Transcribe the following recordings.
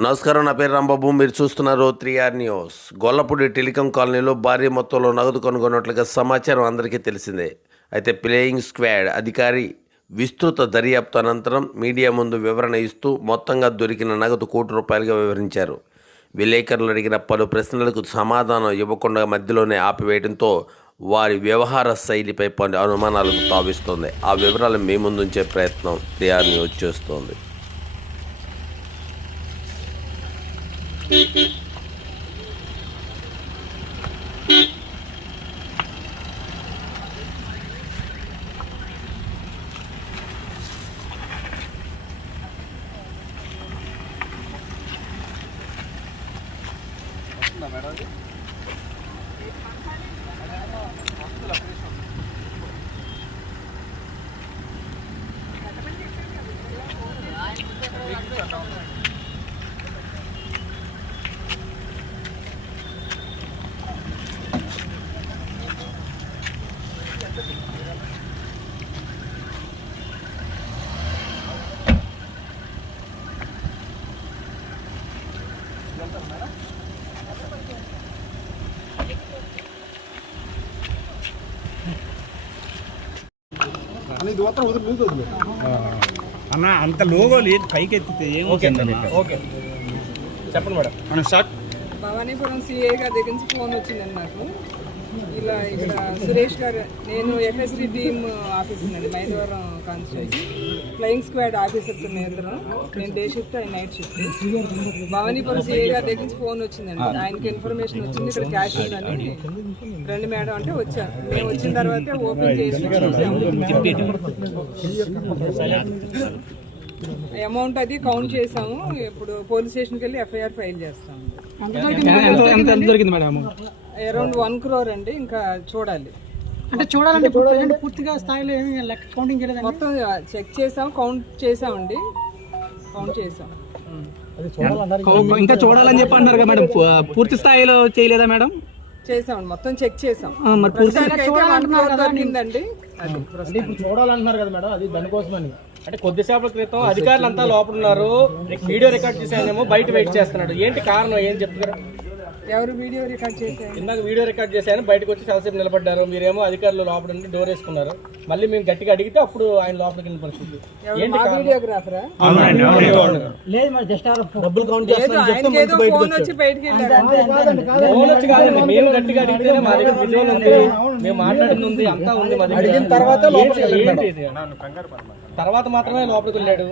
నమస్కారం నా పేరు రాంబాబు. మీరు చూస్తున్నారు three R news. Gollapudi telecom కాలనీలో భారీ మొత్తంలో నగదు కనుగొన్నట్లుగా సమాచారం అందరికీ తెలిసిందే. అయితే ప్లేయింగ్ స్క్వాడ్ అధికారి విస్తృత దర్యాప్తు అనంతరం మీడియా ముందు వివరణ ఇస్తూ మొత్తంగా దొరికిన నగదు కోటి రూపాయలుగా వివరించారు. విలేకరులు అడిగిన పలు ప్రశ్నలకు సమాధానం ఇవ్వకుండా మధ్యలోనే ఆపివేయడంతో వారి వ్యవహార శైలిపై పలు అనుమానాలకు తావిస్తోంది. ఆ వివరాలు మీ ముందుంచే ప్రయత్నం. త్రీఆర్ న్యూస్ చేస్తోంది. La verdad, ¿eh? Sí, más caliente. La de la presión. అన్న అంత లోగో లేదు పైకి ఎత్తితే ఏం ఓకే ఓకే. చెప్పండి మేడం. మనం స్టార్ట్. భవానీపురం సిఏ గారి దగ్గర నుంచి ఫోన్ వచ్చిందండి నాకు. ఇలా ఇక్కడ సురేష్ గారు నేను ఎఫ్ఎస్డి టీమ్ ఆఫీస్ అండి Maidavaram constituency. Flying squad officers ఉన్నాయి నేను డే షిఫ్ట్ ఆయన నైట్ షిఫ్ట్ భవానీపురం సిఏ గారి దగ్గర నుంచి ఫోన్ వచ్చిందండి. ఆయనకి ఇన్ఫర్మేషన్ వచ్చింది ఇక్కడ క్యాష్ ఉందని రండి మేడం అంటే వచ్చాను. మేము వచ్చిన తర్వాతే ఓపెన్ చేసి చూసాము. అమౌంట్ అది కౌంట్ చేసాము. ఇప్పుడు పోలీస్ స్టేషన్కి వెళ్ళి ఎఫ్ఐఆర్ ఫైల్ చేస్తాము. అరౌండ్ వన్ క్రోర్ అండి ఇంకా చూడాలి. అంటే చూడాలంటే ఇప్పుడు ప్రజెంట్ పూర్తిగా స్థాయిలో ఏమి లెక్క కౌంటింగ్ చేయలేదండి. మొత్తం చెక్ చేసాం కౌంట్ చేసామండి. కౌంట్ చేసాం. ఇంకా చూడాలని చెప్పి అంటారు కదా మేడం పూర్తి స్థాయిలో చేయలేదా మేడం? చేసామండి మొత్తం చెక్ చేసాం. మరి దొరికిందండి అంటే ఇప్పుడు చూడాలంటున్నారు కదా మేడం అది దానికోసమని. అంటే కొద్దిసేపటి క్రితం అధికారులు అంతా లోపల ఉన్నారు వీడియో రికార్డ్ చేసానేమో బయట వెయిట్ చేస్తున్నాడు. ఏంటి కారణం ఏం చెప్తారు? ఎవరు వీడియో రికార్డ్ చేశారు? ఇందాక వీడియో రికార్డ్ చేశాను బయటకు వచ్చి చాలాసేపు నిలబడ్డారు. మీరేమో అధికారులు లోపల ఉండి డోర్ వేసుకున్నారు. మళ్ళీ మేము గట్టిగా అడిగితే అప్పుడు ఆయన లోపలికి వెళ్ళిన పరిస్థితి. ఎవరు మా వీడియోగ్రాఫరా? లేదు మరి జస్ట్ డబ్బులు కౌంట్ లేదు ఆయనకి ఏదో ఫోన్ వచ్చి బయటికి వెళ్ళారు. అంతే ఫోన్ వచ్చి కాదండి మేము గట్టిగా అడిగితేనే మా దగ్గర విజువల్ ఉంది. మేము మాట్లాడింది ఉంది అంతా ఉంది మా దగ్గర. తర్వాత తర్వాత మాత్రమే లోపలికి వెళ్ళాడు.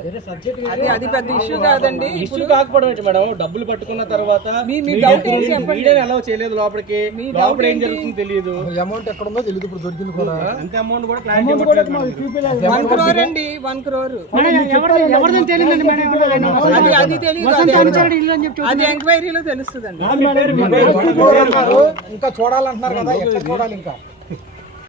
అది అది పెద్ద ఇష్యూ కాదండి. ఇష్యూ కాకపోవడం ఏంటి మేడం? డబ్బులు పట్టుకున్న తర్వాత మీడియాని అలౌ చేయలేదు లోపలికి. లోపల ఏం జరుగుతుందో తెలియదు. అమౌంట్ ఎక్కడ ఉందో తెలియదు ఇప్పుడు దొరికింది కూడా. అంత అమౌంట్ కూడా క్లారిటీ ఇవ్వట్లేదు వన్ క్రోర్ అండి వన్ క్రోర్ అది అది తెలియదు వసంత అనుచరుడు ఇల్లు అని చెప్పి అది ఎంక్వైరీలో తెలుస్తుందండి. ఇంకా చూడాలంటున్నారు కదా చూడాలి ఇంకా?